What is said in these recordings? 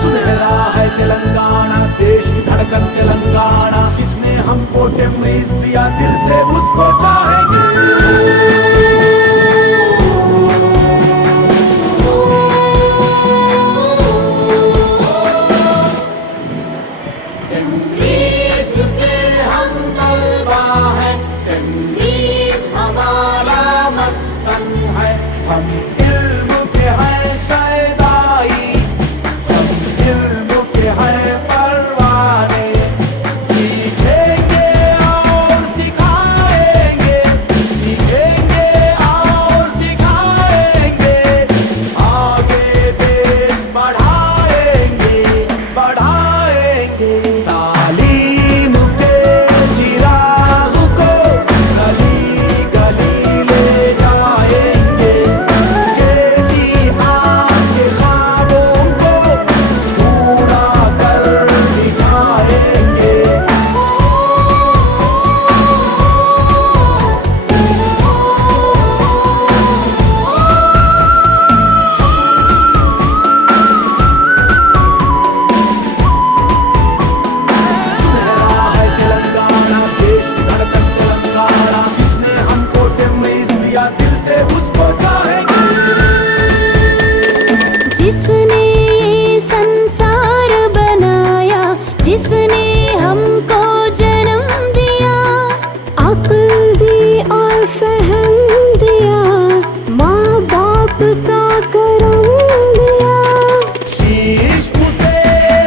سنہرا ہے تلنگانہ، دیش کی دھڑکن تلنگانہ، جس نے ہم کو ٹیمریز دیا دل سے اس کو چاہیں گے۔ ٹیمریز کے ہم طلبا ہیں، ٹیمریز ہمارا مسکن ہے، ہم علم کے ہیں شیدائی، ہم علم کے ہیں پروانے، سیکھیں گے اور سکھائیں گے، سیکھیں گے اور سکھائیں گے، آگے دیش بڑھائیں گے، بڑھائیں گے۔ تعلیم کے چراغ کو گلی گلی لے جائیں گے، کیسی آپ کے خوابوں کو پورا کر دکھائیں گے۔ سنہرا ہے تلنگانہ، دیش کی دھڑکن تلنگانہ، جس نے ہم کو ٹیمریز دیا دل سے اس کو چاہیں گے۔ جس نے یہ سنسار بنایا، جس نے ہم کو جنم دیا، عقل دی اور فہم دیا، ماں باپ کا کرم دیا، شیش اسے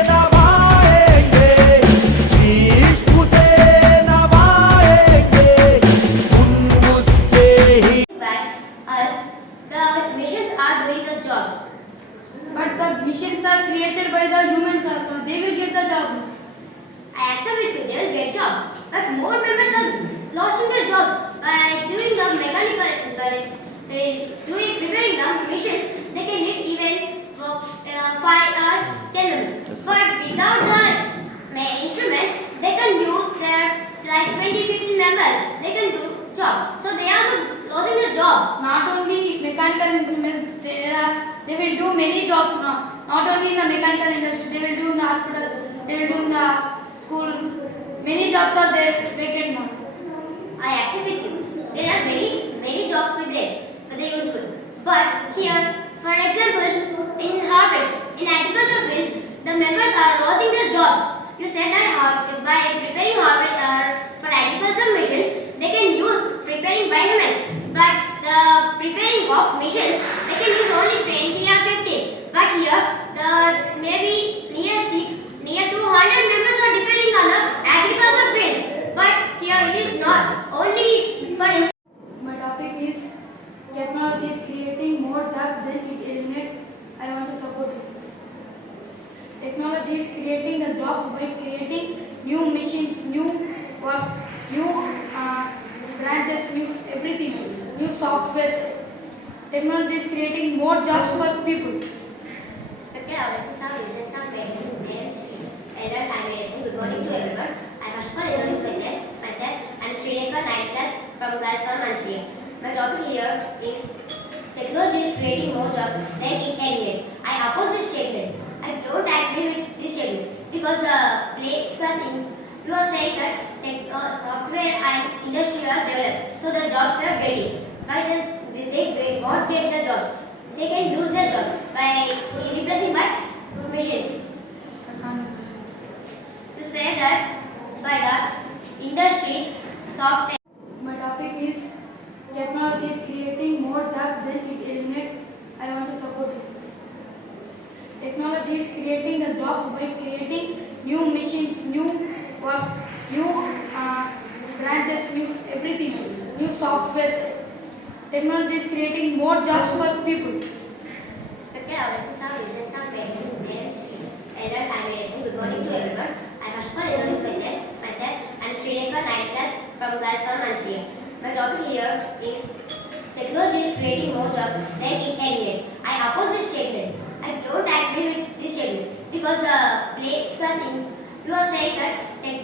نوائیں گے، شیش اسے نوائیں گے، ان اس کے ہی By us, the machines are doing the job. But the machines are created by the humans also. They will get the job. I accept it too, they will get job. But more members are lost in their jobs by doing the preparing the machines. They can need even for 5 or 10 members. But without the instrument, they can use their like 20-15 members. They can do job. So they are also losing their jobs. Not only mechanical instruments, they will do many jobs now. Not only in the mechanical industry, they will do in the hospital, they will do in the schools. Many jobs are there vacant now. I accept with you. There are many jobs with there, but they are useful. But here, for example, in harvest, in agriculture fields, the members are losing their jobs. You said that by preparing harvest for agriculture machines, they can use preparing by humans. But the preparing of machines, they can use only 20 or 50. But here, the maybe near 200 members are depending on the agriculture fields. But here it is not only for My topic is technology is creating more jobs than it eliminates. I want to support it. Technology is creating the jobs by creating new machines, new works, new branches, new everything, new software. Technology is creating more jobs for people. Good morning to everyone. I first of all introduce myself. I am Srineka 9th class from Girls Farm Manchurian. My topic here is technology is creating more jobs than it eliminates. I oppose this statement. I don't agree with this statement because the place was in. You are saying that software and industry are developed, so the jobs were getting. By they won't get the jobs. They can use their jobs by replacing by machines. You say that by the industries, software. My topic is technology is creating more jobs than it eliminates. I want to support it. Technology is creating the jobs by creating new machines, new works, new branches, new everything, new software. Technology is creating more jobs for people. Good morning to everyone. I first of all introduce myself. I am Srineka 9th class from Girls Farm Manchurian. My topic here is technology is creating more jobs than it eliminates. I oppose this statement. I don't agree with this statement because the place was in. You are saying that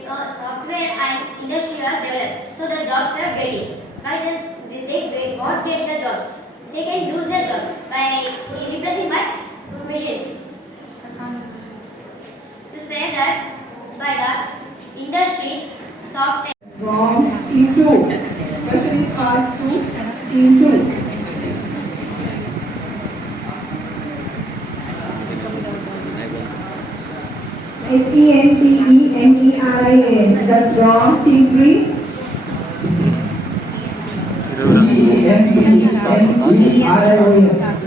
software and industry are developed, so the jobs are getting. They won't get the jobs. They can lose their jobs by replacing by machines. To say that by the industries, software. Wrong. Team 2. Question is passed to Team 2. SENTEMERIA. That's wrong. Team 3.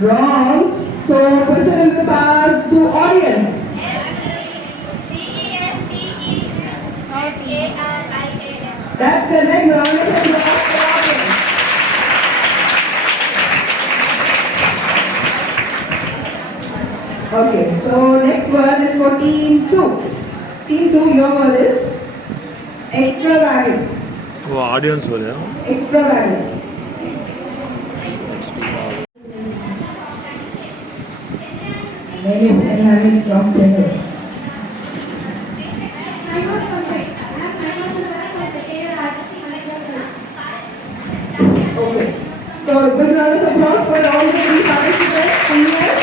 Wrong. So question will pass to audience. That's correct. Round of applause for audience. Okay, so next word is for Team 2. Team 2, your word is extravagance. वो audience बोले Extravagance. Many of them have it from channel. Okay, so big round of applause for all the three participants in here.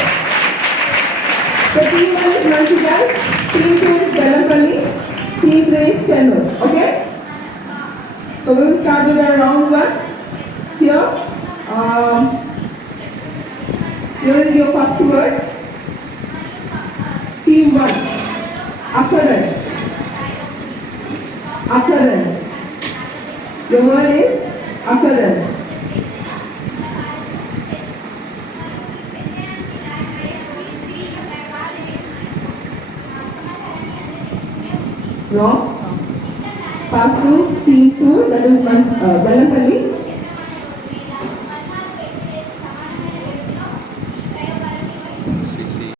So team 1 is Mashkilات, team 2 is Belapalli, team 3 is Chennai. Okay? So we will start with our round 1. Here, here is your first word. Team 1, افراد. افراد. Your word is افراد. Wrong. Pass to Team 2, that is Belapalli.